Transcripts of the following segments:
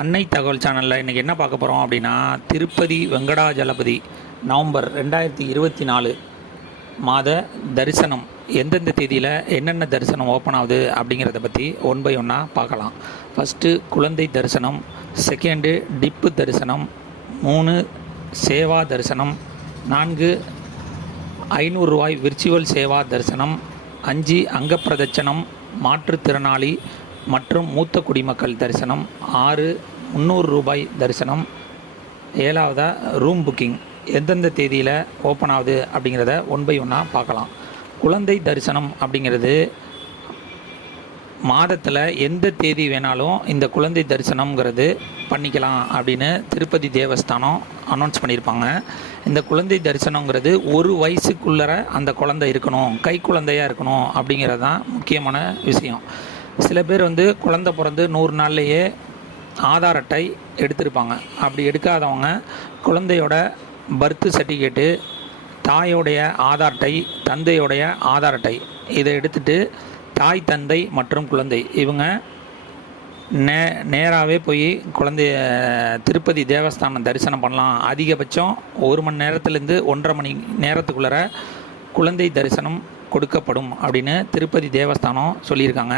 அன்னை தகவல் சேனலில் இன்றைக்கி என்ன பார்க்க போகிறோம் அப்படின்னா, திருப்பதி வெங்கடாஜலபதி நவம்பர் 2024 மாத தரிசனம் எந்தெந்த தேதியில் என்னென்ன தரிசனம் ஓப்பன் ஆகுது அப்படிங்கிறத பற்றி ஒன் பை ஒன்னாக பார்க்கலாம். ஃபஸ்ட்டு குழந்தை தரிசனம், செகண்டு டிப்பு தரிசனம், 3 சேவா தரிசனம், 4 ரூபாய் விர்ச்சுவல் சேவா தரிசனம், 5 அங்கப்பிரதட்சணம் மாற்றுத்திறனாளி மற்றும் மூத்த குடிமக்கள் தரிசனம், 6 ரூபாய் தரிசனம், 7 ரூம் புக்கிங் எந்தெந்த தேதியில் ஓப்பன் ஆகுது அப்படிங்கிறத ஒன் பை ஒன்னாக பார்க்கலாம். குழந்தை தரிசனம் அப்படிங்கிறது மாதத்தில் எந்த தேதி வேணாலும் இந்த குழந்தை தரிசனம்ங்கிறது பண்ணிக்கலாம் அப்படின்னு திருப்பதி தேவஸ்தானம் அனௌன்ஸ் பண்ணியிருப்பாங்க. இந்த குழந்தை தரிசனங்கிறது ஒரு வயசுக்குள்ளே அந்த குழந்தை இருக்கணும், கை குழந்தையாக இருக்கணும் அப்படிங்கிறது தான் முக்கியமான விஷயம். சில பேர் குழந்தை பிறந்து 100 நாள்லேயே ஆதார் அட்டை எடுத்திருப்பாங்க. அப்படி எடுக்காதவங்க குழந்தையோட பர்த் சர்டிஃபிகேட்டு, தாயோடைய ஆதார் அட்டை, தந்தையோடைய ஆதார் அட்டை இதை எடுத்துகிட்டு தாய், தந்தை மற்றும் குழந்தை இவங்க நேராகவே போய் குழந்தைய திருப்பதி தேவஸ்தானம் தரிசனம் பண்ணலாம். அதிகபட்சம் 1 மணி நேரத்துலேருந்து 1.5 மணி நேரத்துக்குள்ளே குழந்தை தரிசனம் கொடுக்கப்படும் அப்படின்னு திருப்பதி தேவஸ்தானம் சொல்லியிருக்காங்க.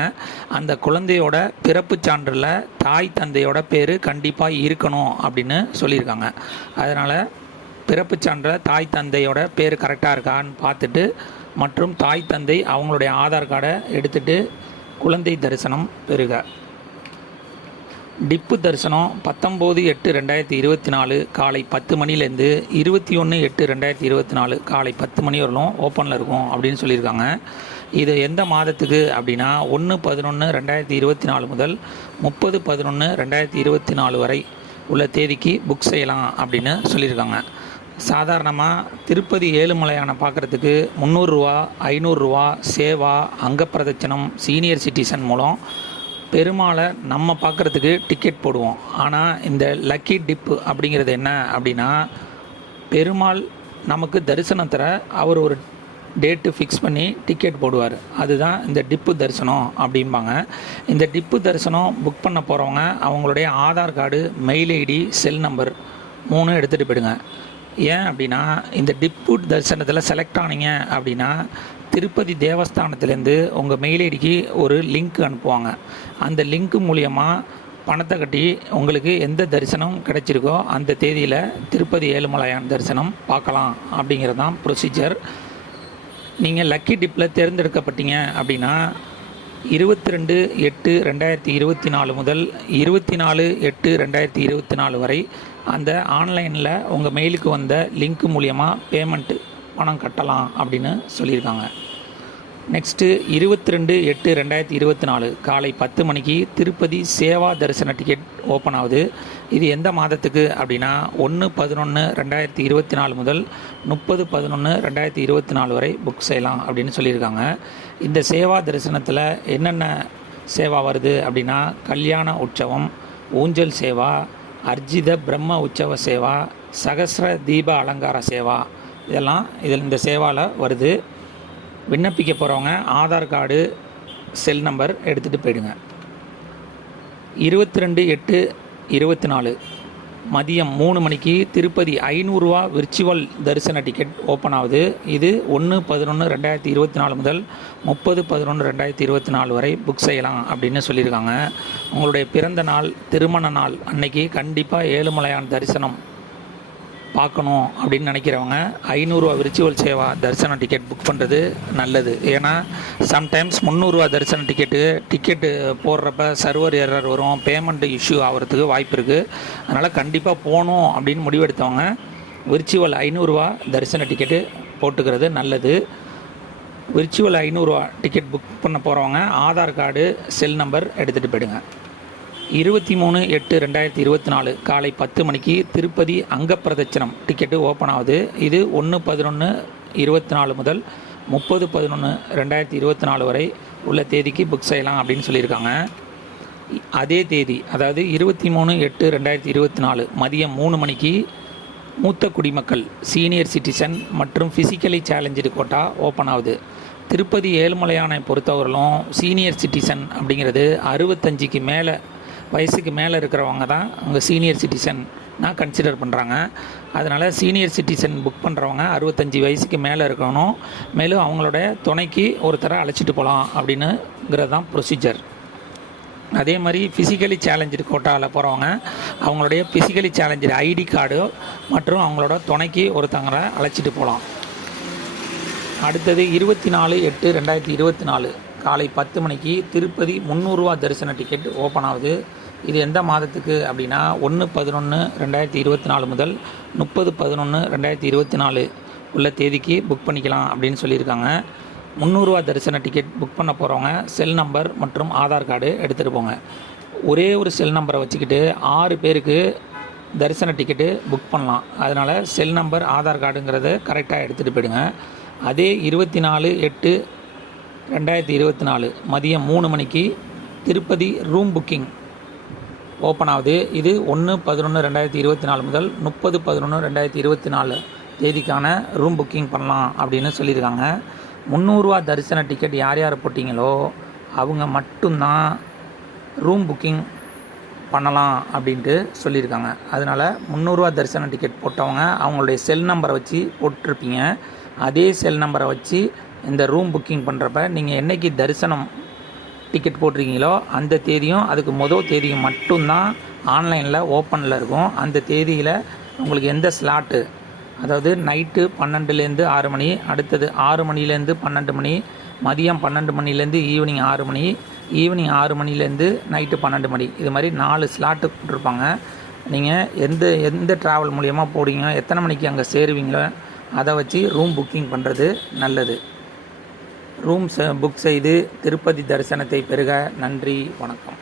அந்த குழந்தையோட பிறப்பு சான்றில் தாய் தந்தையோட பேர் கண்டிப்பாக இருக்கணும் அப்படின்னு சொல்லியிருக்காங்க. அதனால் பிறப்பு சான்றில் தாய் தந்தையோட பேர் கரெக்டாக இருக்கான்னு பார்த்துட்டு மற்றும் தாய் தந்தை அவங்களுடைய ஆதார் கார்டை எடுத்துகிட்டு குழந்தை தரிசனம் பெறுக. டிப்பு தரிசனம் 19/8/2024 காலை 10 மணிலேருந்து 21/8/2024 காலை 10 மணி வரலும் ஓப்பனில் இருக்கும் அப்படின்னு சொல்லியிருக்காங்க. இது எந்த மாதத்துக்கு அப்படின்னா 1/11/2024 முதல் 30/11/2024 வரை உள்ள தேதிக்கு புக் செய்யலாம் அப்படின்னு சொல்லியிருக்காங்க. சாதாரணமாக திருப்பதி ஏழுமலையானை பார்க்குறதுக்கு 300 ரூபா, 500 ரூபா சேவா, அங்கப்பிரதட்சணம், சீனியர் சிட்டிசன் மூலம் பெருமாளை நம்ம பார்க்குறதுக்கு டிக்கெட் போடுவோம். ஆனால் இந்த லக்கி டிப்பு அப்படிங்கிறது என்ன அப்படின்னா, பெருமாள் நமக்கு தரிசனம் தர அவர் ஒரு டேட்டு ஃபிக்ஸ் பண்ணி டிக்கெட் போடுவார். அதுதான் இந்த டிப்பு தரிசனம் அப்படிம்பாங்க. இந்த டிப்பு தரிசனம் புக் பண்ண போகிறவங்க அவங்களுடைய Aadhaar card, mail ID, cell number 3 எடுத்துகிட்டு போயிடுங்க. ஏன் அப்படின்னா, இந்த டிப்பு தரிசனத்தில் செலக்ட் ஆனீங்க அப்படின்னா திருப்பதி தேவஸ்தானத்துலேருந்து உங்கள் மெயில் ஐடிக்கு ஒரு லிங்க் அனுப்புவாங்க. அந்த லிங்க் மூலியமாக பணத்தை கட்டி உங்களுக்கு எந்த தரிசனம் கிடைச்சிருக்கோ அந்த தேதியில் திருப்பதி ஏழுமலையான் தரிசனம் பார்க்கலாம் அப்படிங்கிறது தான் ப்ரொசீஜர். நீங்கள் லக்கி டிப்பில் தேர்ந்தெடுக்கப்பட்டீங்க அப்படின்னா 22/8/2024 முதல் 24/8/2024 வரை அந்த ஆன்லைனில் உங்கள் மெயிலுக்கு வந்த லிங்க் மூலியமாக பேமெண்ட்டு பணம் கட்டலாம் அப்படின்னு சொல்லியிருக்காங்க. நெக்ஸ்ட்டு 22/8/2024 காலை 10 மணிக்கு திருப்பதி சேவா தரிசன டிக்கெட் ஓப்பன் ஆகுது. இது எந்த மாதத்துக்கு அப்படின்னா 1/11/2024 முதல் 30/11/2024 வரை புக் செய்யலாம் அப்படின்னு சொல்லியிருக்காங்க. இந்த சேவா தரிசனத்தில் என்னென்ன சேவா வருது அப்படின்னா, கல்யாண உற்சவம், ஊஞ்சல் சேவா, அர்ஜித பிரம்ம உற்சவ சேவா, சகஸ்ர தீப அலங்கார சேவா இதெல்லாம் இந்த சேவாவில் வருது. விண்ணப்பிக்க போகிறவங்க ஆதார் கார்டு, செல் நம்பர் எடுத்துகிட்டு போயிடுங்க. 22/8/24 மதியம் 3 மணிக்கு திருப்பதி 500 ரூபா விர்ச்சுவல் தரிசன டிக்கெட் ஓப்பன் ஆகுது. இது 1/11/2024 முதல் 30/11/2024 வரை புக் செய்யலாம் அப்படின்னு சொல்லியிருக்காங்க. உங்களுடைய பிறந்த நாள், திருமண நாள் அன்னைக்கு கண்டிப்பாக ஏழுமலையான் தரிசனம் பார்க்கணும் அப்படின்னு நினைக்கிறவங்க 500 ரூபா விர்ச்சுவல் சேவா தரிசன டிக்கெட் புக் பண்ணுறது நல்லது. ஏன்னா சம்டைம்ஸ் 300 ரூபா தரிசன டிக்கெட்டு போடுறப்ப சர்வர் எரர் வரும், பேமெண்ட் இஷ்யூ ஆகிறதுக்கு வாய்ப்பு இருக்குது. அதனால் கண்டிப்பாக போகணும் அப்படின்னு முடிவெடுத்தவங்க விர்ச்சுவல் 500 ரூபா தரிசன டிக்கெட்டு போட்டுக்கிறது நல்லது. விர்ச்சுவல் 500 ரூபா டிக்கெட் புக் பண்ண போகிறவங்க ஆதார் கார்டு, செல் நம்பர் எடுத்துகிட்டு போயிடுங்க. 23/8/2024 காலை 10 மணிக்கு திருப்பதி அங்கப்பிரதட்சணம் டிக்கெட்டு ஓப்பன் ஆகுது. இது 1/11/24 முதல் 30/11/2024 வரை உள்ள தேதிக்கு புக் செய்யலாம் அப்படின்னு சொல்லியிருக்காங்க. அதே தேதி, அதாவது 23/8/2024 மதியம் 3 மணிக்கு மூத்த குடிமக்கள், சீனியர் சிட்டிசன் மற்றும் ஃபிசிக்கலி சேலஞ்சு கோட்டா ஓப்பன் ஆகுது. திருப்பதி ஏழுமலையானை பொறுத்தவரையிலும் சீனியர் சிட்டிசன் அப்படிங்கிறது 65க்கு மேலே வயசுக்கு மேலே இருக்கிறவங்க தான் அவங்க சீனியர் சிட்டிசன்னா கன்சிடர் பண்ணுறாங்க. அதனால் சீனியர் சிட்டிசன் புக் பண்ணுறவங்க 65 வயசுக்கு மேலே இருக்கணும். மேலும் அவங்களோட துணைக்கு ஒருத்தரை அழைச்சிட்டு போகலாம் அப்படின்னுங்கிறது தான் ப்ரொசீஜர். அதே மாதிரி ஃபிசிக்கலி சேலஞ்சு கோட்டாவில் போகிறவங்க அவங்களுடைய ஃபிசிக்கலி சேலஞ்சு ஐடி கார்டு மற்றும் அவங்களோட துணைக்கு ஒருத்தவங்களை அழைச்சிட்டு போகலாம். அடுத்தது 24/8/2024 காலை 10 மணிக்கு திருப்பதி 300 ரூபா தரிசன டிக்கெட் ஓப்பன் ஆகுது. இது எந்த மாதத்துக்கு அப்படின்னா 1/11/2024 முதல் 30/11/2024 உள்ள தேதிக்கு புக் பண்ணிக்கலாம் அப்படின்னு சொல்லியிருக்காங்க. 300 ரூபா தரிசன டிக்கெட் புக் பண்ண போகிறவங்க செல் நம்பர் மற்றும் ஆதார் கார்டு எடுத்துகிட்டு போங்க. ஒரே ஒரு செல் நம்பரை வச்சுக்கிட்டு 6 பேருக்கு தரிசன டிக்கெட்டு புக் பண்ணலாம். அதனால் செல் நம்பர் ஆதார் கார்டுங்கிறத கரெக்டாக எடுத்துகிட்டு போயிடுங்க. அதே 24/8/2024 மதியம் 3 மணிக்கு திருப்பதி ரூம் புக்கிங் ஓப்பன் ஆகுது. இது 1/11/2024 முதல் 30/11/2024 தேதிக்கான ரூம் புக்கிங் பண்ணலாம் அப்படின்னு சொல்லியிருக்காங்க. 300 ரூபா தரிசன டிக்கெட் யார் யார் போட்டிங்களோ அவங்க மட்டும்தான் ரூம் புக்கிங் பண்ணலாம் அப்படின்ட்டு சொல்லியிருக்காங்க. அதனால் 300 ரூபா தரிசன டிக்கெட் போட்டவங்க அவங்களுடைய செல் நம்பரை வச்சு போட்டிருப்பீங்க. அதே செல் நம்பரை வச்சு இந்த ரூம் புக்கிங் பண்ணுறப்ப நீங்கள் என்றைக்கு தரிசனம் டிக்கெட் போட்டிருக்கீங்களோ அந்த தேதியும் அதுக்கு மொதல் தேதியும் மட்டும்தான் ஆன்லைனில் ஓப்பனில் இருக்கும். அந்த தேதியில் உங்களுக்கு எந்த ஸ்லாட்டு, அதாவது நைட்டு 12லேருந்து 6 மணி, அடுத்தது 6 மணிலேருந்து 12 மணி, மதியம் 12 மணிலேருந்து ஈவினிங் 6 மணி, ஈவினிங் 6 மணிலேருந்து நைட்டு 12 மணி, இது மாதிரி 4 ஸ்லாட்டு போட்டிருப்பாங்க. நீங்கள் எந்த ட்ராவல் மூலியமாக போடுவீங்க, எத்தனை மணிக்கு அங்கே சேருவீங்களோ அதை வச்சு ரூம் புக்கிங் பண்ணுறது நல்லது. ரூம் புக் செய்து திருப்பதி தரிசனத்தை பெறுக. நன்றி, வணக்கம்.